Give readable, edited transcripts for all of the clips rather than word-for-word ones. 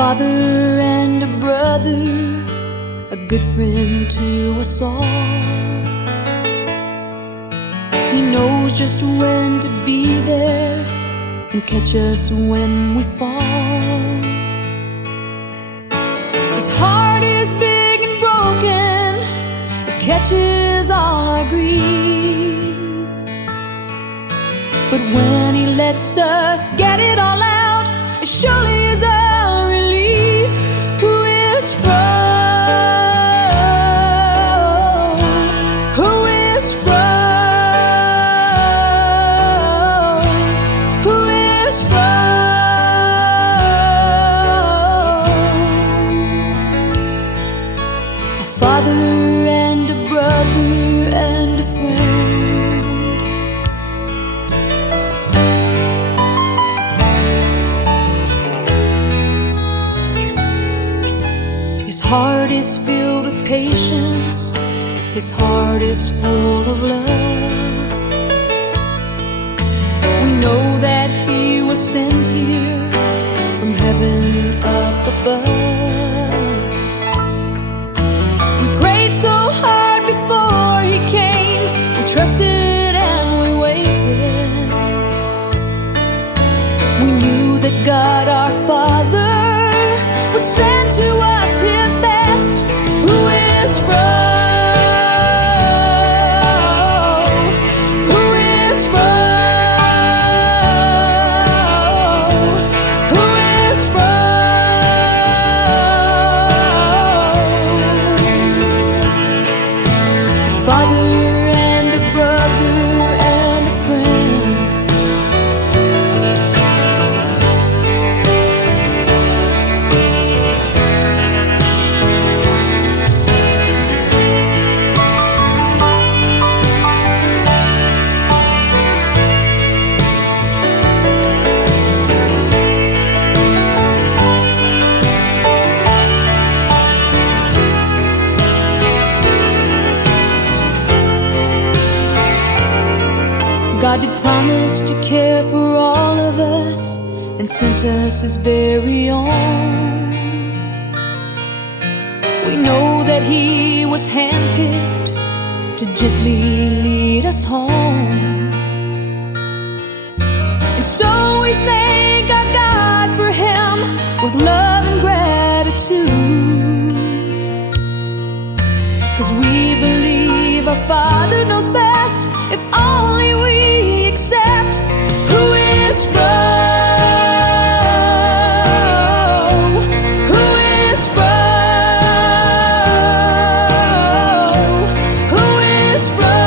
father and a brother, a good friend to us all. He knows just when to be there and catch us when we fall. His heart is big and broken, it catches all our grief. But when he lets us get it all out, it surely is a relief. Who is from? Who is from? Who is from? A father and a brother and a friend. His heart is filled with patience, his heart is full of love. We know that he was sent here from heaven up above. We prayed so hard before he came, we trusted and we waited. We knew that God our Father would send to us his best. Who is from? Who is from? Who is from? Father and a brother and a friend. God did promise to care for all of us and sent us his very own. We know that he was handpicked to gently lead us home. And so we thank our God for him with love and gratitude. 'Cause we believe our Father knows best if only we accept. Who is from? Who is from? Who is from?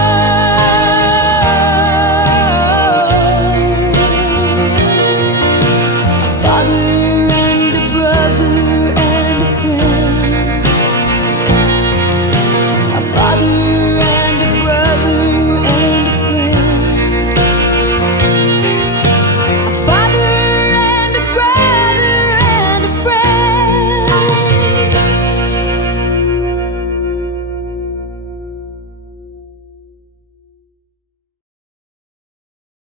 Father